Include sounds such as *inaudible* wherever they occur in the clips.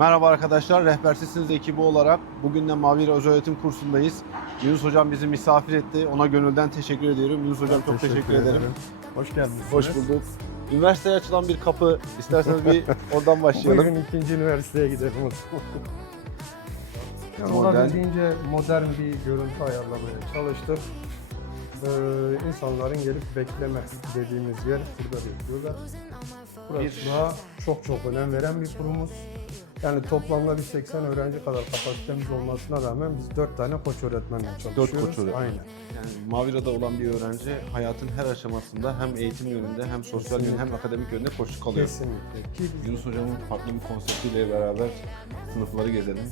Merhaba arkadaşlar, Rehbersizsiniz ekibi olarak bugün de Mavi Özel Öğretim kursundayız. Yunus Hocam bizi misafir etti. Ona gönülden teşekkür ediyorum. Yunus Hocam çok teşekkür, ederim. Hoş geldiniz. Hoş bulduk. Üniversiteye açılan bir kapı. İsterseniz bir *laughs* oradan başlayalım. Bugün ikinci üniversiteye gidelim. *laughs* Yani olabildiğince modern bir görüntü ayarlamaya çalıştık. Ee, insanların gelip bekleme dediğimiz yer burada bekliyorlar. Burası Bir- çok çok önem veren bir kurumuz. Yani toplamda bir 80 öğrenci kadar kapasitemiz olmasına rağmen biz 4 tane koç öğretmenle çalışıyoruz. koç öğretmen. Aynen. Yani Mavira'da olan bir öğrenci hayatın her aşamasında hem eğitim yönünde hem sosyal yönünde hem akademik yönünde koştuk kalıyor. Kesinlikle. Ki biz Yunus Hocam'ın farklı bir konseptiyle beraber sınıfları gezelim.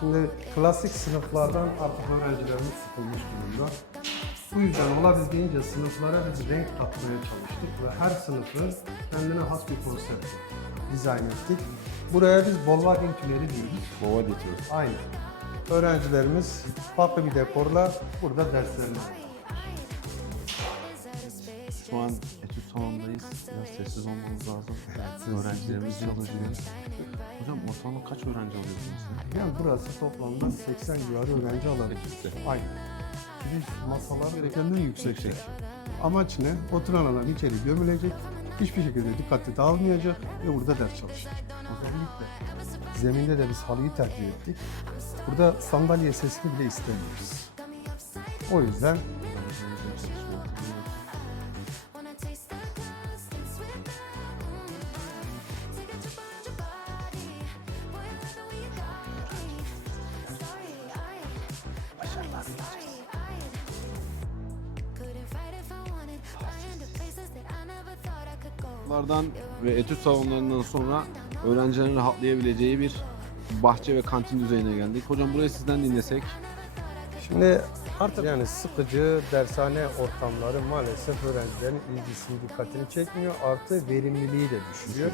Şimdi klasik sınıflardan artık öğrencilerimiz sıkılmış durumda. Bu yüzden olabildiğince sınıflara biz renk katmaya çalıştık ve her sınıfı kendine has bir konsept dizayn ettik. Buraya biz Bolvardin tüneli diyoruz. Bova geçiyoruz. Aynen. Öğrencilerimiz farklı bir dekorla burada derslerini alıyor. Şu an etüt salonundayız. Biraz sessiz olmamız lazım. Öğrencilerimiz çalışıyor. Hocam ortalama kaç öğrenci alıyorsunuz? Yani burası toplamda 80 civarı öğrenci alabilir. Etütte. Aynen. Giriş masalar gerekenden yüksek. Amaç ne? Oturan adam içeri gömülecek, hiçbir şekilde dikkatli dağılmayacak ve burada ders çalışacak. Özellikle zeminde de biz halıyı tercih ettik. Burada sandalye sesini bile istemiyoruz. O yüzden Lardan ve etüt salonlarından sonra öğrencilerin rahatlayabileceği bir bahçe ve kantin düzeyine geldik. Hocam burayı sizden dinlesek. Şimdi artık yani sıkıcı dershane ortamları maalesef öğrencilerin ilgisini, dikkatini çekmiyor. Artı verimliliği de düşürüyor.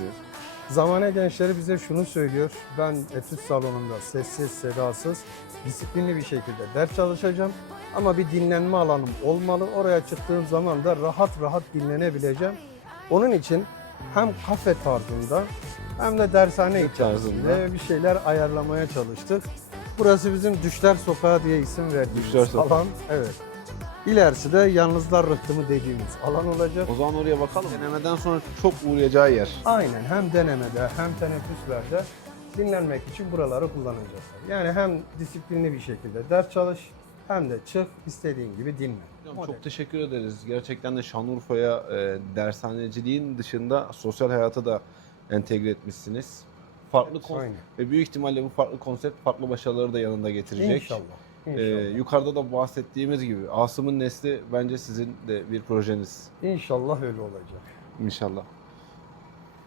Zamane gençleri bize şunu söylüyor. Ben etüt salonunda sessiz, sedasız, disiplinli bir şekilde ders çalışacağım. Ama bir dinlenme alanım olmalı. Oraya çıktığım zaman da rahat rahat dinlenebileceğim. Onun için hem kafe tarzında hem de dershane tarzında. bir şeyler ayarlamaya çalıştık. Burası bizim Düşler Sokağı diye isim verdiğimiz Düşler Sokağı. alan. Evet. İlerisi de Yalnızlar Rıhtımı dediğimiz alan olacak. O zaman oraya bakalım. Denemeden sonra çok uğrayacağı yer. Aynen hem denemede hem teneffüslerde dinlenmek için buraları kullanacaklar. Yani hem disiplinli bir şekilde ders çalış hem de çık istediğin gibi dinle. Hocam Model. çok teşekkür ederiz. Gerçekten de Şanlıurfa'ya e, dershaneciliğin dışında sosyal hayata da entegre etmişsiniz. Farklı kon- Aynen. ve büyük ihtimalle bu farklı konsept farklı başarıları da yanında getirecek. İnşallah. Ee, İnşallah. yukarıda da bahsettiğimiz gibi Asım'ın nesli bence sizin de bir projeniz İnşallah öyle olacak. inşallah.